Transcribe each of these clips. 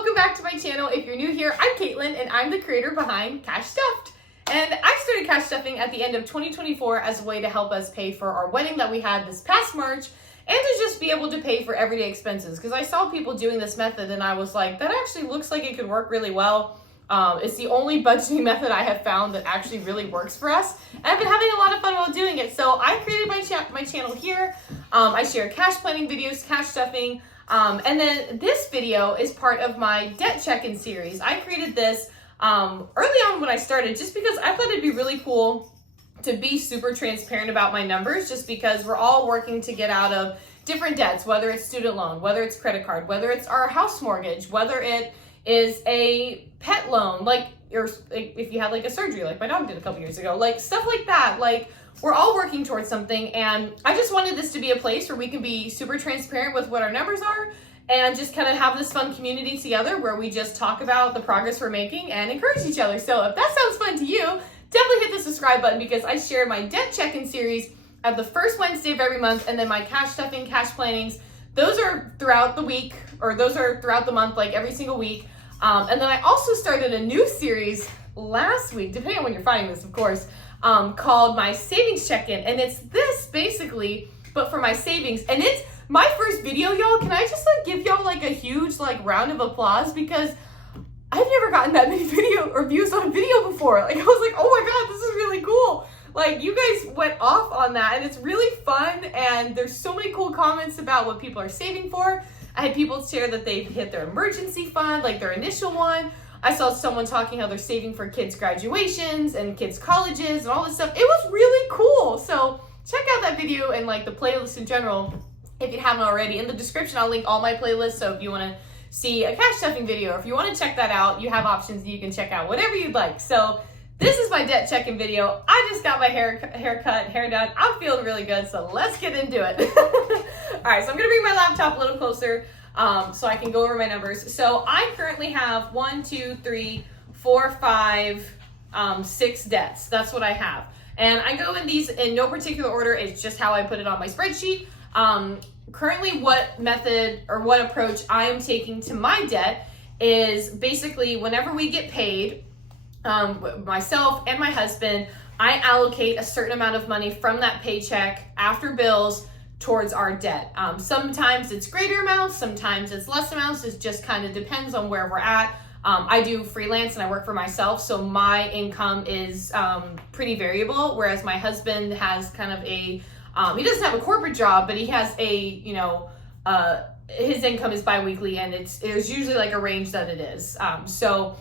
welcome back to my channel. If you're new here, I'm Caitlin and I'm the creator behind Cash Stuffed. And I started cash stuffing at the end of 2024 as a way to help us pay for our wedding that we had this past March and to just be able to pay for everyday expenses. Because I saw people doing this method and I was like, that actually looks like it could work really well. It's the only budgeting method I have found that actually really works for us. And I've been having a lot of fun while doing it. So I created my channel here. I share cash planning videos, cash stuffing, and then this video is part of my debt check-in series. I created this early on when I started just because I thought it'd be really cool to be super transparent about my numbers, just because we're all working to get out of different debts, whether it's student loan, whether it's credit card, whether it's our house mortgage, whether it is a pet loan, like if you had like a surgery like my dog did a couple years ago, like stuff like that. Like we're all working towards something, and I just wanted this to be a place where we can be super transparent with what our numbers are and just kind of have this fun community together where we just talk about the progress we're making and encourage each other. So if that sounds fun to you, definitely hit the subscribe button, because I share my debt check-in series at the first Wednesday of every month, and then my cash stuffing, cash plannings, those are throughout the week, or those are throughout the month, like every single week. And then I also started a new series last week, depending on when you're finding this, of course, called my savings check-in. And it's this basically, but for my savings. And it's my first video, y'all. Can I just like give y'all like a huge like round of applause? Because I've never gotten that many video or views on a video before. Like I was like, oh my God, this is really cool. Like you guys went off on that, and it's really fun. And there's so many cool comments about what people are saving for. I had people share that they've hit their emergency fund, like their initial one. I saw someone talking how they're saving for kids' graduations and kids' colleges and all this stuff. It was really cool. So check out that video and like the playlist in general if you haven't already. In the description, I'll link all my playlists. So if you want to see a cash stuffing video, or if you want to check that out, you have options that you can check out, whatever you'd like. So this is my debt check-in video. I just got my hair done. I'm feeling really good, so let's get into it. All right, so I'm gonna bring my laptop a little closer so I can go over my numbers. So I currently have 1, 2, 3, 4, 5, 6 debts. That's what I have. And I go in these in no particular order. It's just how I put it on my spreadsheet. Currently what method or what approach I am taking to my debt is basically whenever we get paid, myself and my husband, I allocate a certain amount of money from that paycheck after bills towards our debt. Sometimes it's greater amounts, sometimes it's less amounts. It just kind of depends on where we're at. I do freelance and I work for myself, so my income is pretty variable, whereas my husband has kind of a, he doesn't have a corporate job, but he has a, you know, his income is biweekly, and there's usually like a range that it is. So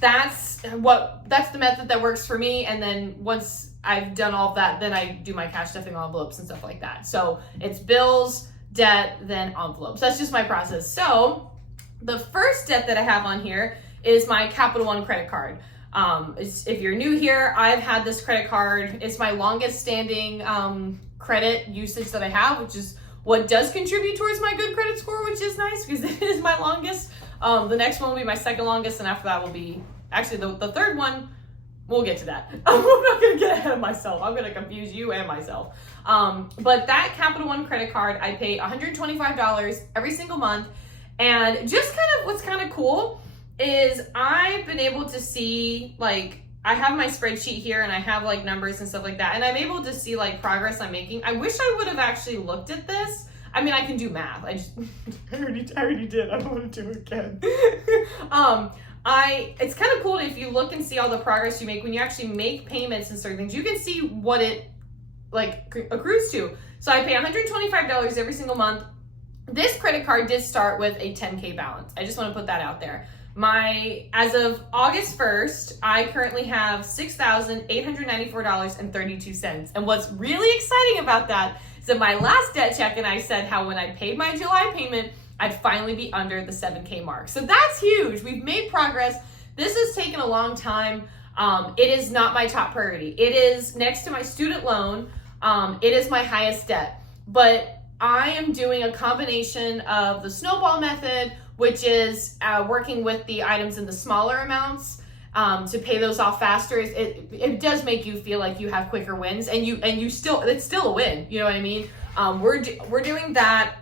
that's the method that works for me. And then once I've done all of that, then I do my cash stuffing envelopes and stuff like that. So it's bills, debt, then envelopes. That's just my process. So the first debt that I have on here is my Capital One credit card. If you're new here, I've had this credit card. It's my longest standing credit usage that I have, which is what does contribute towards my good credit score, which is nice because it is my longest. The next one will be my second longest, and after that will be, actually the third one, we'll get to that. I'm not gonna get ahead of myself. I'm gonna confuse you and myself. But that Capital One credit card, I pay $125 every single month. And just kind of what's kind of cool is I've been able to see, like, I have my spreadsheet here and I have like numbers and stuff like that, and I'm able to see like progress I'm making. I wish I would have actually looked at this. I mean, I can do math. I already did. I don't want to do it again. It's kind of cool if you look and see all the progress you make when you actually make payments and certain things. You can see what it like accrues to. So I pay $125 every single month. This credit card did start with a $10K balance. I just want to put that out there. As of August 1st, I currently have $6,894.32. And what's really exciting about that is that my last debt check-in, I said how when I paid my July payment, I'd finally be under the 7K mark. So that's huge. We've made progress. This has taken a long time. It is not my top priority. It is next to my student loan. It is my highest debt. But I am doing a combination of the snowball method, which is working with the items in the smaller amounts to pay those off faster. It does make you feel like you have quicker wins, and it's still a win. You know what I mean? We're doing that.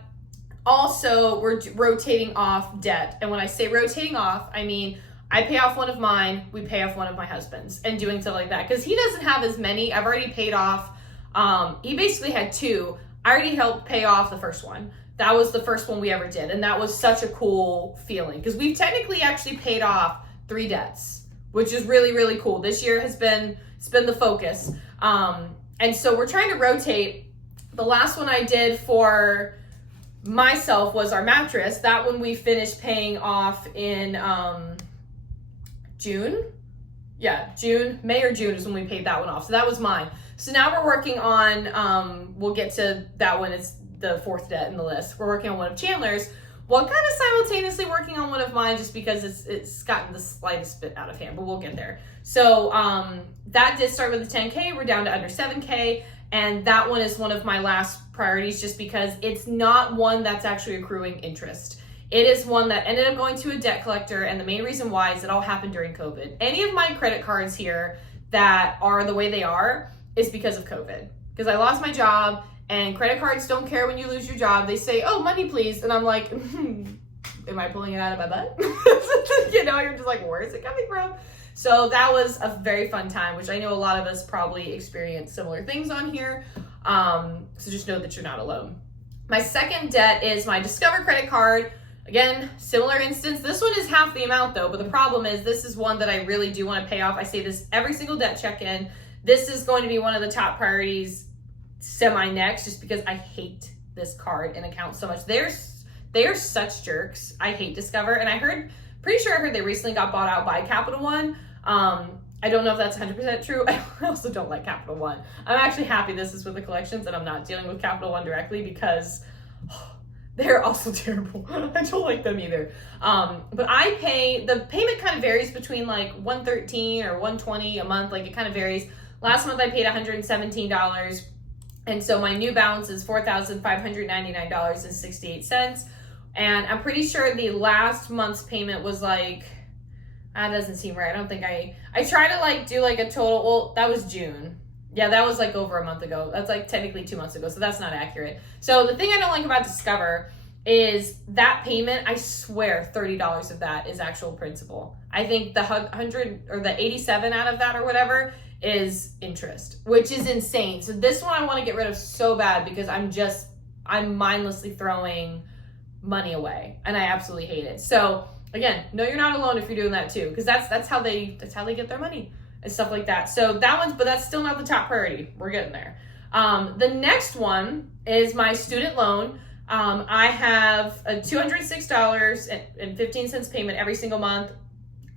Also, we're rotating off debt. And when I say rotating off, I mean, I pay off one of mine, we pay off one of my husband's, and doing stuff like that. Because he doesn't have as many. I've already paid off, he basically had 2. I already helped pay off the first one. That was the first one we ever did. And that was such a cool feeling. Because we've technically actually paid off 3 debts, which is really, really cool. This year it's been the focus. And so we're trying to rotate. The last one I did for myself was our mattress. That one we finished paying off in June. Yeah, May or June is when we paid that one off. So that was mine. So now we're working on, we'll get to that one. It's the 4th debt in the list. We're working on one of Chandler's. Well, kind of simultaneously working on one of mine just because it's gotten the slightest bit out of hand, but we'll get there. So that did start with the 10K. We're down to under 7K. And that one is one of my last priorities just because it's not one that's actually accruing interest. It is one that ended up going to a debt collector. And the main reason why is it all happened during COVID. Any of my credit cards here that are the way they are is because of COVID. Because I lost my job. And credit cards don't care when you lose your job. They say, oh, money, please. And I'm like, am I pulling it out of my butt? You know, you're just like, where is it coming from? So that was a very fun time, which I know a lot of us probably experienced similar things on here. So just know that you're not alone. My second debt is my Discover credit card. Again, similar instance. This one is half the amount though, but the problem is this is one that I really do want to pay off. I say this every single debt check-in. This is going to be one of the top priorities semi-next, just because I hate this card and account so much. They are such jerks. I hate Discover, and pretty sure I heard they recently got bought out by Capital One. I don't know if that's 100% true. I also don't like Capital One. I'm actually happy this is with the collections and I'm not dealing with Capital One directly because they're also terrible. I don't like them either. But the payment kind of varies between like $113 or $120 a month. Like it kind of varies. Last month I paid $117. And so my new balance is $4,599.68. And I'm pretty sure the last month's payment was like, that doesn't seem right. I don't think I try to like do like a total, well, that was June. Yeah, that was like over a month ago. That's like technically 2 months ago. So that's not accurate. So the thing I don't like about Discover is that payment, I swear $30 of that is actual principal. I think the 100 or the 87 out of that or whatever is interest, which is insane. So this one I want to get rid of so bad because I'm mindlessly throwing money away and I absolutely hate it. So again, no, you're not alone if you're doing that too, because that's how they get their money and stuff like that. So that one's, but that's still not the top priority. We're getting there. The next one is my student loan. I have a $206.15 payment every single month.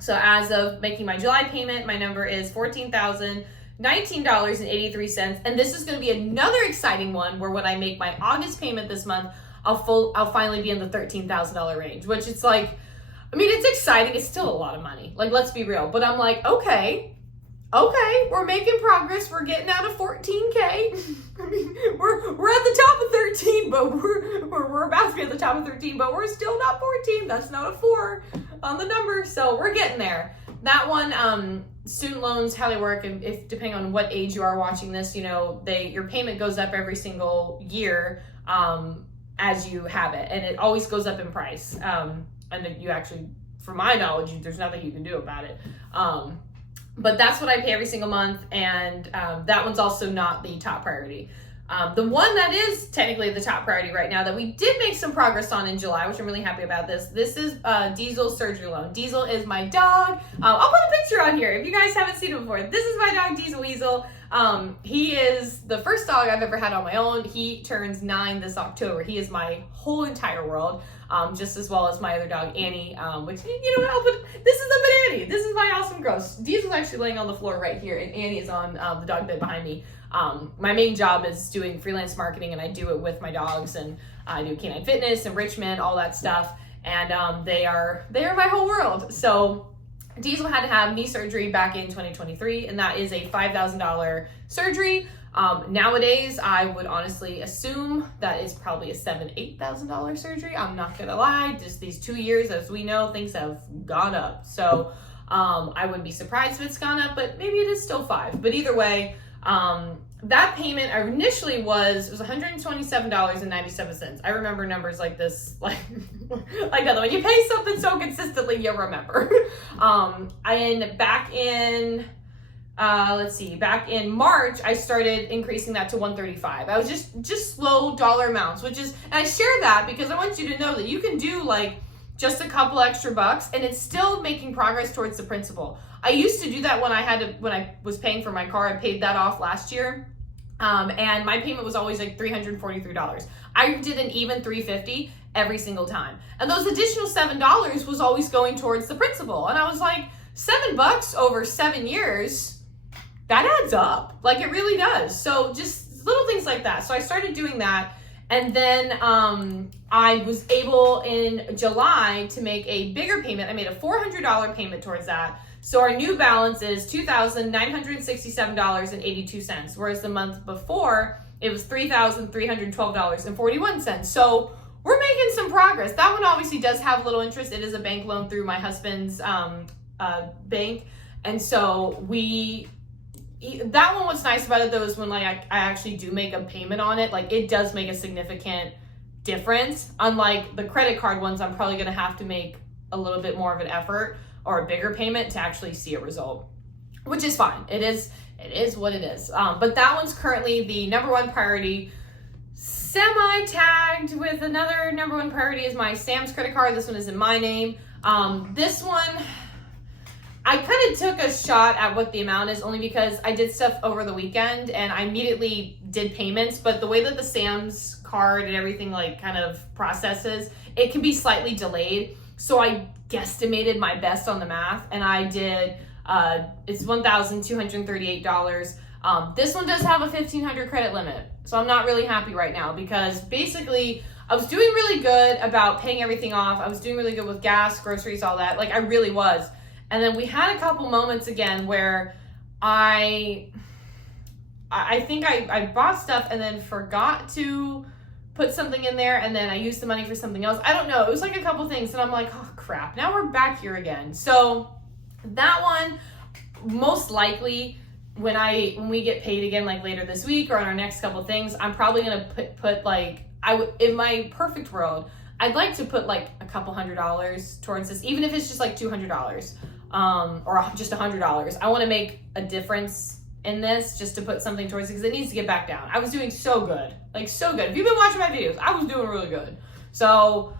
So as of making my July payment, my number is $14,019.83. And this is going to be another exciting one where when I make my August payment this month, I'll finally be in the $13,000 range, which it's like, I mean, it's exciting. It's still a lot of money. Like, let's be real. But I'm like, okay, we're making progress. We're getting out of 14K. I mean, we're at the top of 13, but we're about to be at the top of 13, but we're still not 14. That's not a 4 on the number. So we're getting there. That one, student loans, how they work, and if depending on what age you are watching this, you know, your payment goes up every single year as you have it, and it always goes up in price. And you actually, from my knowledge, there's nothing you can do about it. But that's what I pay every single month, and that one's also not the top priority. The one that is technically the top priority right now that we did make some progress on in July, which I'm really happy about this is Diesel's surgery loan. Diesel is my dog. I'll put a picture on here if you guys haven't seen him before. This is my dog, Diesel Weasel. He is the first dog I've ever had on my own. He turns 9 this October. He is my whole entire world. Just as well as my other dog, Annie, which, you know, this is the Banani. This is my awesome girl. Diesel's actually laying on the floor right here, and Annie is on the dog bed behind me. My main job is doing freelance marketing, and I do it with my dogs, and I do canine fitness, enrichment, all that stuff, and they are my whole world. So Diesel had to have knee surgery back in 2023, and that is a $5,000 surgery. Nowadays, I would honestly assume that is probably a $7,000-8,000 surgery. I'm not gonna lie, just these 2 years, as we know, things have gone up. So I wouldn't be surprised if it's gone up, but maybe it is still 5. But either way, that payment initially was $127.97. I remember numbers like this, like that. When you pay something so consistently, you remember. And back in back in March, I started increasing that to $135. I was just slow dollar amounts, and I share that because I want you to know that you can do like just a couple extra bucks and it's still making progress towards the principal. I used to do that when I was paying for my car. I paid that off last year. And my payment was always like $343. I did an even $350 every single time. And those additional $7 was always going towards the principal. And I was like, $7 over 7 years, that adds up. Like it really does. So just little things like that. So I started doing that. And then I was able in July to make a bigger payment. I made a $400 payment towards that. So our new balance is $2,967.82, whereas the month before it was $3,312.41. So we're making some progress. That one obviously does have a little interest. It is a bank loan through my husband's bank, and so that one, what's nice about it though is when like I actually do make a payment on it, like it does make a significant difference. Unlike the credit card ones, I'm probably gonna have to make a little bit more of an effort or a bigger payment to actually see a result, which is fine. It is what it is. But that one's currently the number one priority. Semi-tagged with another number one priority is my Sam's credit card. This one is in my name. This one, I kind of took a shot at what the amount is only because I did stuff over the weekend and I immediately did payments, but the way that the Sam's card and everything like kind of processes, it can be slightly delayed. So I guesstimated my best on the math and I did, it's $1,238. This one does have a $1,500 credit limit. So I'm not really happy right now because basically I was doing really good about paying everything off. I was doing really good with gas, groceries, all that. Like I really was. And then we had a couple moments again where I think I bought stuff and then forgot to put something in there and then I used the money for something else. I don't know. It was like a couple things and I'm like, oh crap, now we're back here again. So that one, most likely when we get paid again, like later this week or on our next couple things, I'm probably going to put like, in my perfect world, I'd like to put like a couple $100 towards this, even if it's just like $200 or just $100. I want to make a difference in this just to put something towards it because it needs to get back down. I was doing so good, like so good. If you've been watching my videos, I was doing really good. So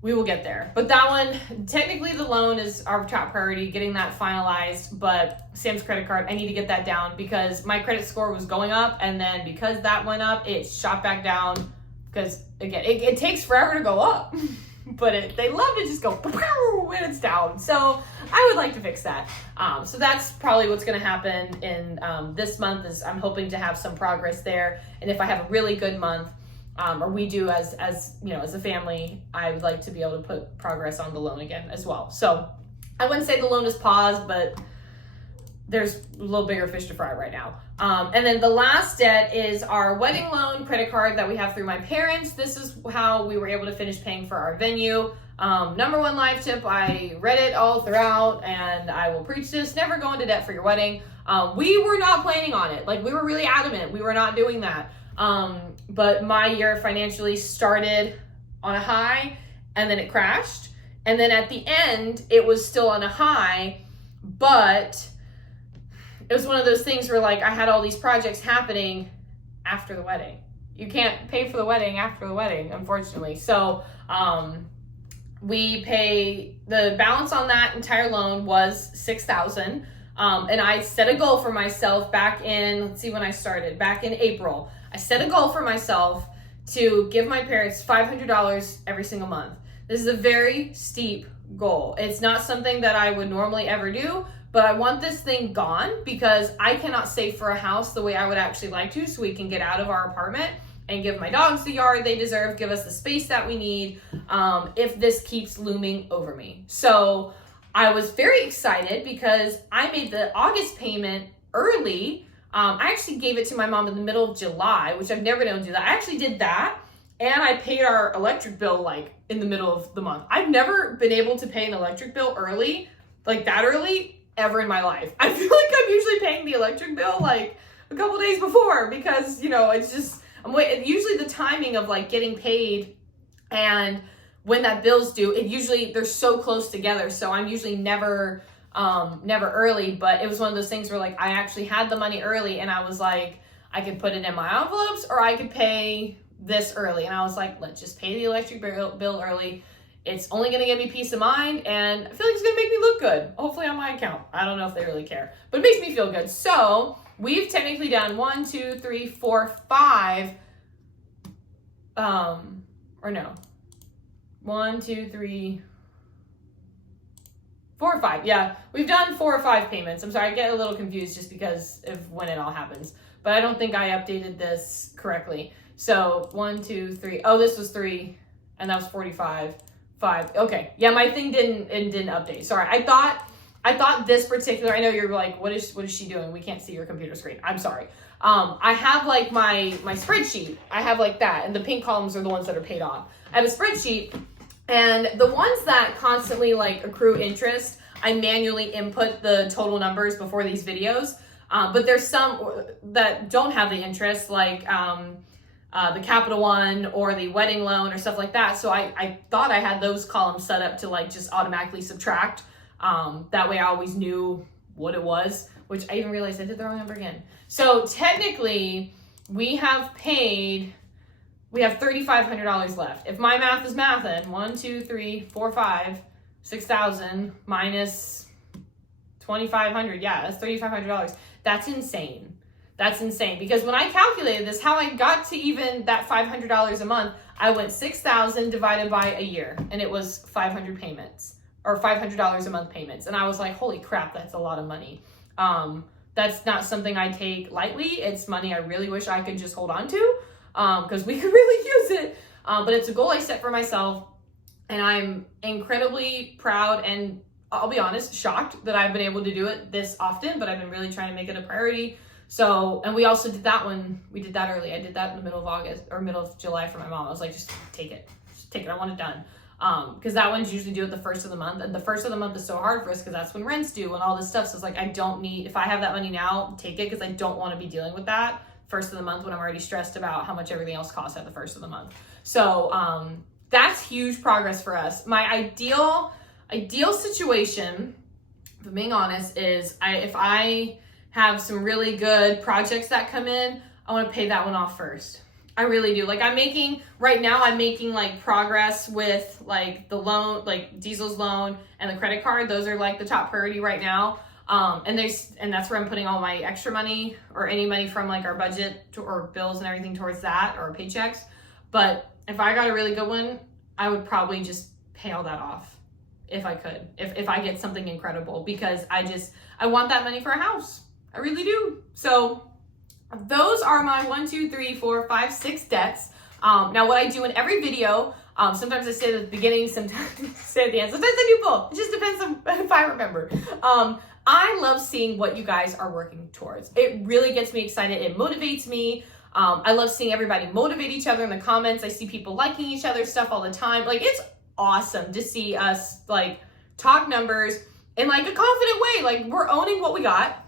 we will get there. But that one, technically the loan is our top priority, getting that finalized, but Sam's credit card, I need to get that down because my credit score was going up and then because that went up, it shot back down because again, it takes forever to go up. But they love to just go when it's down. So I would like to fix that. So that's probably what's going to happen in this month is I'm hoping to have some progress there. And if I have a really good month, or we do as you know, as a family, I would like to be able to put progress on the loan again as well. So I wouldn't say the loan is paused, but there's a little bigger fish to fry right now. And then the last debt is our wedding loan credit card that we have through my parents. This is how we were able to finish paying for our venue. Number one life tip, I read it all throughout and I will preach this, never go into debt for your wedding. We were not planning on it. Like we were really adamant. We were not doing that. But my year financially started on a high and then it crashed. And then at the end, it was still on a high, but it was one of those things where like I had all these projects happening after the wedding. You can't pay for the wedding after the wedding, unfortunately. So we pay, the balance on that entire loan was $6,000. And I set a goal for myself back in, let's see when I started, back in April. I set a goal for myself to give my parents $500 every single month. This is a very steep goal. It's not something that I would normally ever do, but I want this thing gone because I cannot save for a house the way I would actually like to so we can get out of our apartment and give my dogs the yard they deserve, give us the space that we need if this keeps looming over me. So I was very excited because I made the August payment early. I actually gave it to my mom in the middle of July, which I've never been able to do that. I actually did that and I paid our electric bill like in the middle of the month. I've never been able to pay an electric bill early, like that early, ever in my life. I feel like I'm usually paying the electric bill like a couple days before because, you know, it's just, usually the timing of like getting paid and when that bill's due, they're so close together. So I'm usually never early, but it was one of those things where like I actually had the money early and I was like, I could put it in my envelopes or I could pay this early. And I was like, let's just pay the electric bill early. It's only going to give me peace of mind and I feel like it's going to make me look good. Hopefully on my account. I don't know if they really care, but it makes me feel good. So we've technically done 1, 2, 3, 4, 5, or no, 1, 2, 3, 4 or 5. Yeah, we've done 4 or 5 payments. I'm sorry, I get a little confused just because of when it all happens. But I don't think I updated this correctly. So 1, 2, 3. Oh, this was 3, and that was 45. 5. Okay, yeah, my thing didn't update. Sorry, I thought this particular. I know you're like, what is she doing? We can't see your computer screen. I'm sorry. I have like my spreadsheet. I have like that, and the pink columns are the ones that are paid off. I have a spreadsheet. And the ones that constantly like accrue interest, I manually input the total numbers before these videos. But there's some that don't have the interest, like the Capital One or the wedding loan or stuff like that. So I thought I had those columns set up to like just automatically subtract. That way I always knew what it was, which I even realized I did the wrong number again. So technically we have $3,500 left. If my math is mathin', 1, 2, 3, 4, 5, 6,000 minus 2,500. Yeah, that's $3,500. That's insane. That's insane because when I calculated this, how I got to even that $500 a month, I went 6,000 divided by a year, and it was 500 payments or $500 a month payments. And I was like, holy crap, that's a lot of money. That's not something I take lightly. It's money I really wish I could just hold on to. Because we could really use it. But it's a goal I set for myself, and I'm incredibly proud and I'll be honest, shocked that I've been able to do it this often, but I've been really trying to make it a priority. So, and we also did that one, we did that early. I did that in the middle of August or middle of July for my mom. I was like, just take it. I want it done. Because that one's usually due at the first of the month, and the first of the month is so hard for us because that's when rent's due and all this stuff. So it's like, I don't need, if I have that money now, take it, because I don't want to be dealing with that first of the month when I'm already stressed about how much everything else costs at the first of the month. So that's huge progress for us. My ideal situation, if I'm being honest, is if I have some really good projects that come in, I want to pay that one off first. I really do. Like right now I'm making like progress with like the loan, like Diesel's loan and the credit card. Those are like the top priority right now. And that's where I'm putting all my extra money or any money from like our budget or bills and everything towards that, or paychecks. But if I got a really good one, I would probably just pay all that off if I could, if I get something incredible, because I want that money for a house. I really do. So those are my 1, 2, 3, 4, 5, 6 debts. Now what I do in every video, sometimes I say it at the beginning, sometimes I say it at the end. Sometimes I do both. It just depends on if I remember. I love seeing what you guys are working towards. It really gets me excited. It motivates me. I love seeing everybody motivate each other in the comments. I see people liking each other's stuff all the time. Like, it's awesome to see us like talk numbers in like a confident way. Like, we're owning what we got,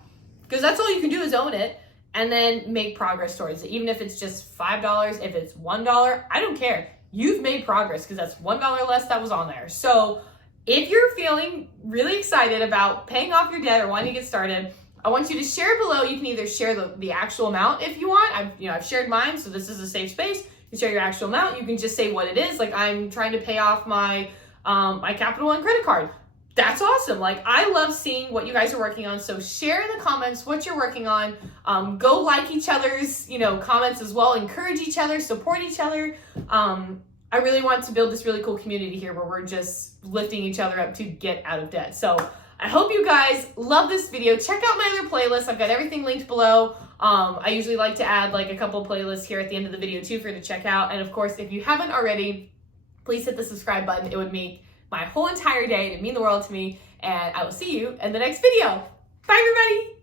because that's all you can do is own it, and then make progress towards it. Even if it's just $5, if it's $1, I don't care. You've made progress because that's $1 less that was on there. So if you're feeling really excited about paying off your debt or wanting to get started, I want you to share below. You can either share the actual amount if you want. I've shared mine, so this is a safe space. You can share your actual amount. You can just say what it is. Like, I'm trying to pay off my my Capital One credit card. That's awesome. Like, I love seeing what you guys are working on. So share in the comments what you're working on. Go like each other's comments as well. Encourage each other. Support each other. I really want to build this really cool community here where we're just lifting each other up to get out of debt. So I hope you guys love this video. Check out my other playlists. I've got everything linked below. I usually like to add like a couple playlists here at the end of the video too for you to check out. And of course, if you haven't already, please hit the subscribe button. It would make my whole entire day. It'd mean the world to me. And I will see you in the next video. Bye, everybody.